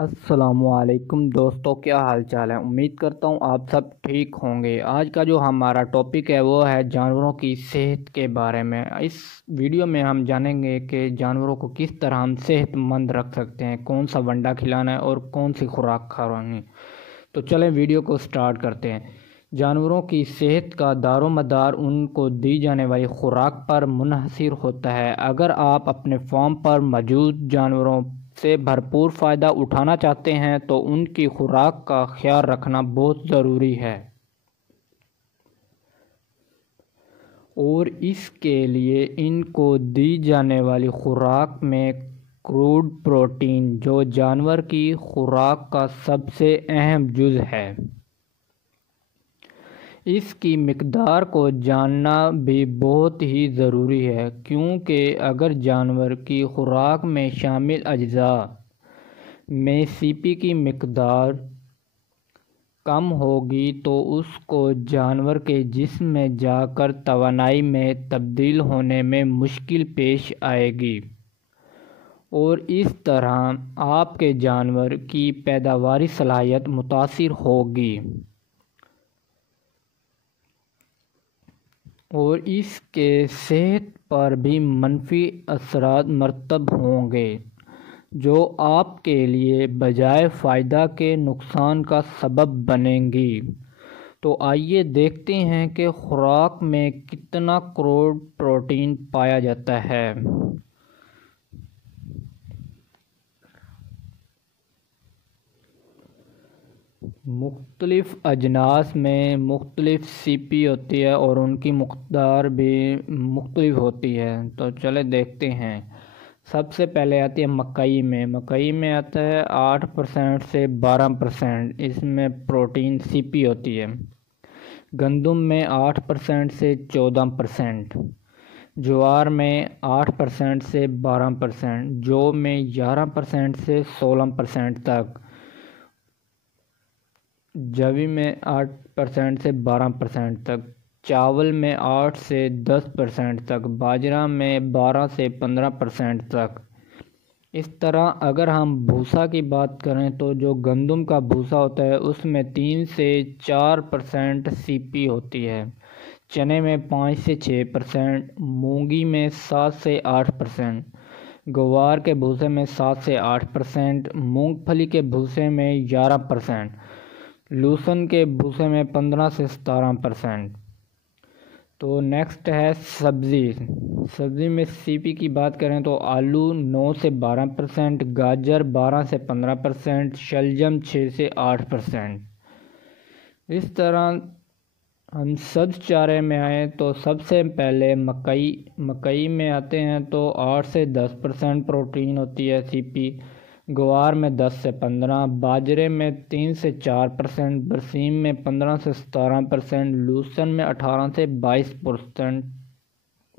अस्सलामुअलैकुम दोस्तों, क्या हाल चाल है। उम्मीद करता हूँ आप सब ठीक होंगे। आज का जो हमारा टॉपिक है वो है जानवरों की सेहत के बारे में। इस वीडियो में हम जानेंगे कि जानवरों को किस तरह हम सेहतमंद रख सकते हैं, कौन सा वंडा खिलाना है और कौन सी खुराक खिलानी। तो चलें वीडियो को स्टार्ट करते हैं। जानवरों की सेहत का दारोमदार उनको दी जाने वाली खुराक पर मुनहसर होता है। अगर आप अपने फार्म पर मौजूद जानवरों से भरपूर फ़ायदा उठाना चाहते हैं तो उनकी खुराक का ख्याल रखना बहुत ज़रूरी है। और इसके लिए इनको दी जाने वाली खुराक में क्रूड प्रोटीन, जो जानवर की खुराक का सबसे अहम जुज़ है, इसकी मिकदार को जानना भी बहुत ही ज़रूरी है, क्योंकि अगर जानवर की खुराक में शामिल अज्जा में सीपी की मिकदार कम होगी तो उसको जानवर के जिस्म में जाकर तवानाई में तब्दील होने में मुश्किल पेश आएगी और इस तरह आपके जानवर की पैदावारी सलाहियत मुतासिर होगी और इसके सेहत पर भी मनफी असरात मरतब होंगे, जो आपके लिए बजाय फ़ायदा के नुकसान का सबब बनेंगी। तो आइए देखते हैं कि खुराक में कितना क्रूड प्रोटीन पाया जाता है। मुख्तलिफ़ अजनास में मुख्तलिफ़ सीपी होती है और उनकी मकदार भी मुख्तलिफ होती है। तो चले देखते हैं। सबसे पहले आती है मकई में आता है 8% से 12%, इसमें प्रोटीन सीपी होती है। गंदम में 8% से 14%, ज्वार में 8% से 12%, जौ में 11% से 16% तक, जवी में 8% से 12% तक, चावल में 8 से 10% तक, बाजरा में 12 से 15% तक। इस तरह अगर हम भूसा की बात करें तो जो गंदम का भूसा होता है उसमें 3 से 4% सीपी होती है, चने में 5 से 6%, मूंगी में 7 से 8%, ग्वार के भूसे में 7 से 8%, मूंगफली के भूसे में 11%, लूसन के भूसे में 15 से 17%। तो नेक्स्ट है सब्ज़ी में सीपी की बात करें तो आलू 9 से 12%, गाजर 12 से 15%, शलजम 6 से 8%। इस तरह हम सब्ज़ चारे में आए तो सबसे पहले मकई में आते हैं तो 8 से 10% प्रोटीन होती है सीपी, ग्वार में 10 से 15, बाजरे में 3 से 4%, बरसीम में 15 से 17%, लूसन में 18 से 22%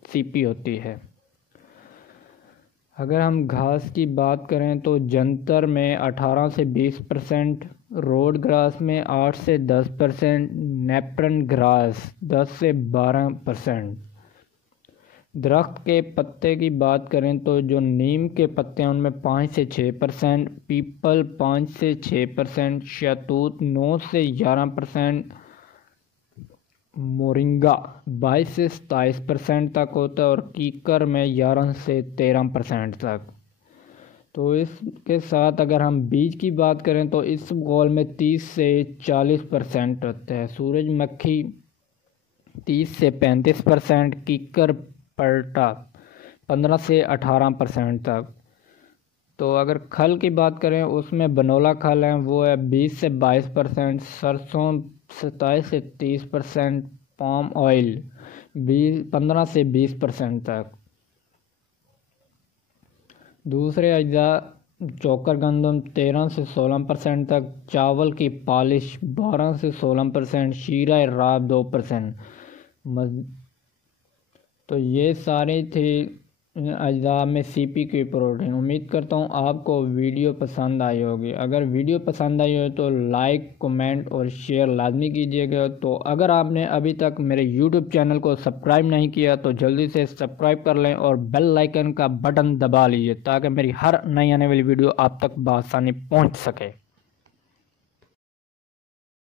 सीपी होती है। अगर हम घास की बात करें तो जंतर में 18 से 20%, रोड ग्रास में 8 से 10%, नेप्रन ग्रास 10 से 12%। दरख्त के पत्ते की बात करें तो जो नीम के पत्ते हैं उनमें 5 से 6%, पीपल 5 से 6%, शहतूत 9 से 11%, मोरिंगा 22 से 27% तक होता है और कीकर में 11 से 13% तक। तो इसके साथ अगर हम बीज की बात करें तो इस गौल में 30 से 40% होता है, सूरजमुखी 30 से 35%, कीकर पलटा 15 से 18% तक। तो अगर खल की बात करें उसमें बनोला खल है वो है 20 से 22%, सरसों 27 से 30%, पाम ऑयल 15 से 20% तक। दूसरे अज्जा चोकर गंदम 13 से 16% तक, चावल की पॉलिश 12 से 16%, शीरा राब 2%। तो ये सारी थी अज्जा में सीपी की प्रोटीन। उम्मीद करता हूँ आपको वीडियो पसंद आई होगी। अगर वीडियो पसंद आई हो तो लाइक कमेंट और शेयर लाजमी कीजिएगा। तो अगर आपने अभी तक मेरे यूट्यूब चैनल को सब्सक्राइब नहीं किया तो जल्दी से सब्सक्राइब कर लें और बेल आइकन का बटन दबा लीजिए ताकि मेरी हर नई आने वाली वीडियो आप तक बआसानी पहुँच सके।